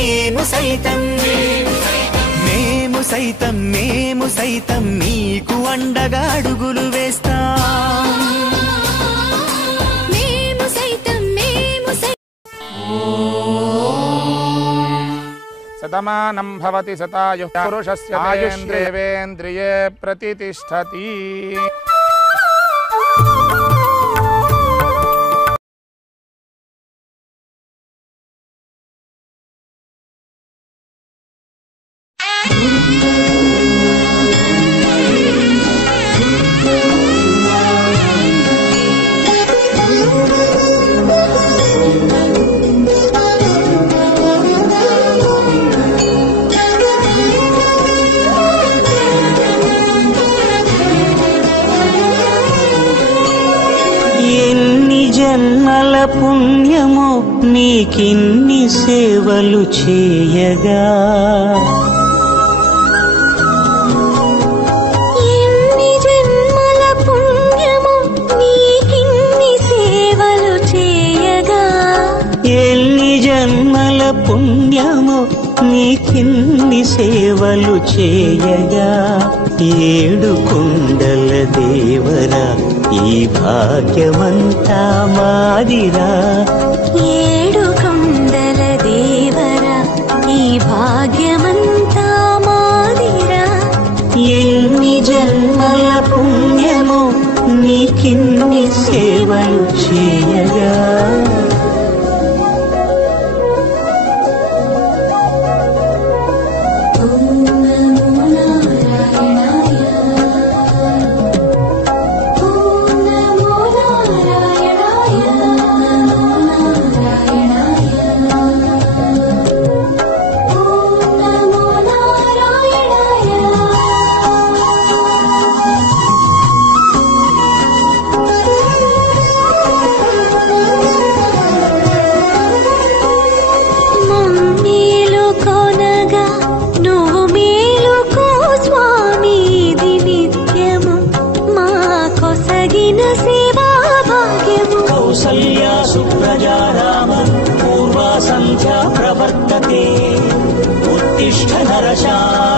మేము సైతం మేము సైతం నీకు అండగా అడుగులు వేస్తాం. మేము సైతం శతమానం భవతి శతాయుః పురుషస్య ఆయుష్యేంద్రియే ప్రతిష్టతి. జన్మల పుణ్యమో నీకిన్ని సేవలు చేయగా, ఎన్ని జన్మల పుణ్యమో నీకిన్ని సేవలు చేయగా, ఎన్ని జన్మల పుణ్యమో నీకిన్ని సేవలు చేయగా, ఏడు కొండల దేవరా ఈ భాగ్యమంతా మాదిరా, ఏడు కొండల దేవరా ఈ భాగ్యమంతా మాదిరా, ఎన్ని జన్మల పుణ్యమో నీకిన్ని సేవలు చేయగా. కౌసల్యా సుప్రజా రామ పూర్వా సంధ్యా ప్రవర్తతే ఉత్తిష్ఠ నరశార్దూల